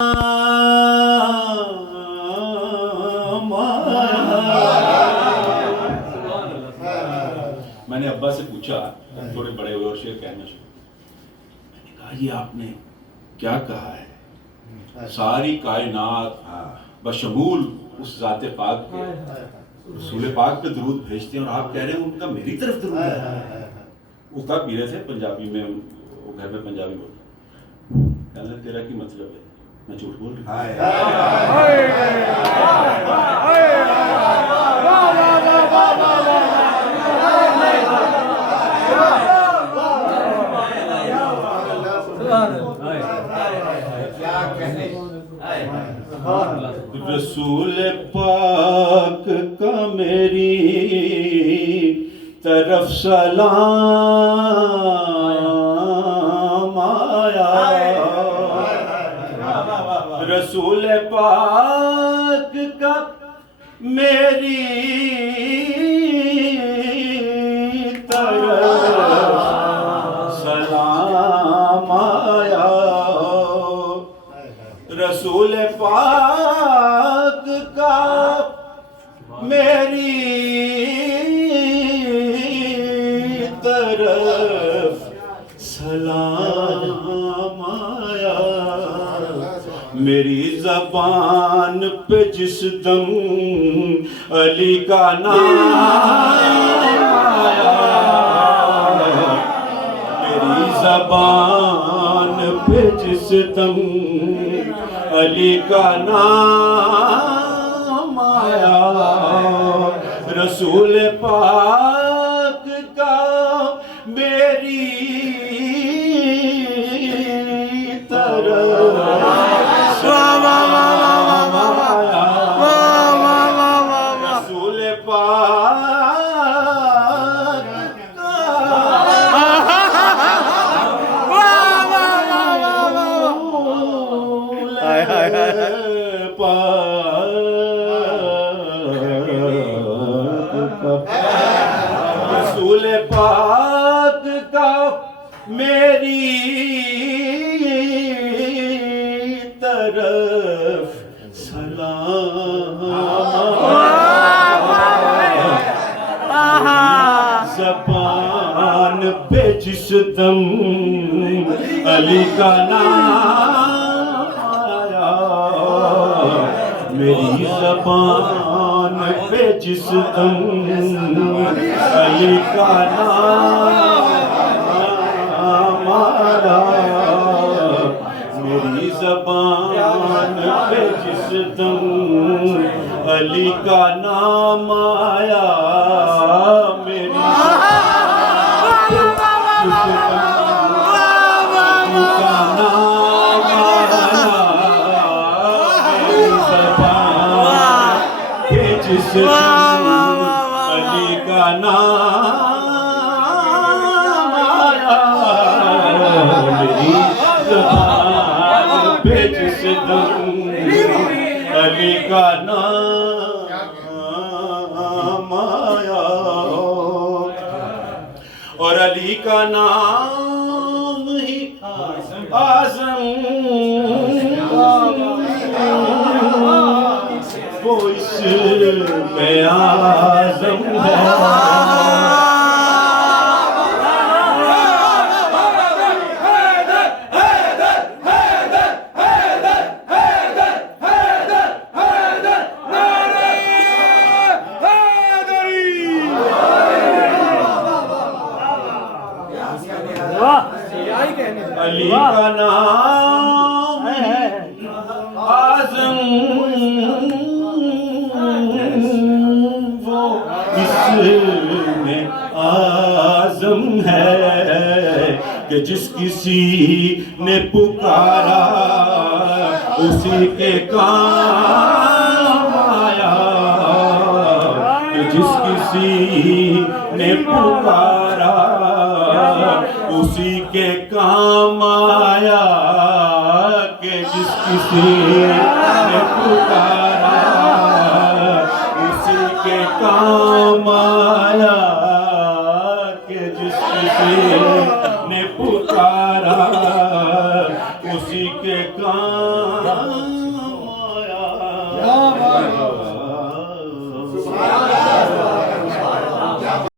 मैंने अब्बा से पूछा, थोड़े बड़े हुए और शेर कहना शुरू, मैंने कहा ये आपने क्या कहा है? सारी कायनात बशमूल उस जाते पाक के रसूल पाक पे दरूद भेजते हैं और आप कह रहे हैं उनका मेरी तरफ दरूद है। वो तब पी रहे थे पंजाबी में, वो घर में पंजाबी बोल, कहने तेरा की मतलब है, मैं झूठ बोल रही रसूल पाक का मेरी तरफ सलाम आया। रसूल पाक का मेरी तरफ सलाम आया। रसूल पाक का मेरी तरफ सलाम आया। मेरी ज़बान पे जिस दम अली का नाम आया, मेरी ज़बान पे जिस दम अली का नाम आया। रसूल पाक का मेरी तरफ सलाम आया। रसूल पाक रसूल पाक का मेरी तरफ सलाम। ज़बान पे जिस दम अली का नाम आया, मेरी ज़बान पे जिस दम अली का नाम आया, मेरी ज़बान पे जिस दम अली का नाम आया, मेरी जिस अली का नाम आया, मेरी ज़बान पे जिस अली का नाम आया। और अली का नाम ही आज़म, वो इसमें आज़म है। अली का नाम है आज़म, वो इसमें आज़म है कि जिस किसी ने पुकारा उसी के काम आया। कि जिस किसी ने पुकारा उसी के काम आया। कि जिस किसी ने पुकारा उसी के काम आया। कि जिस किसी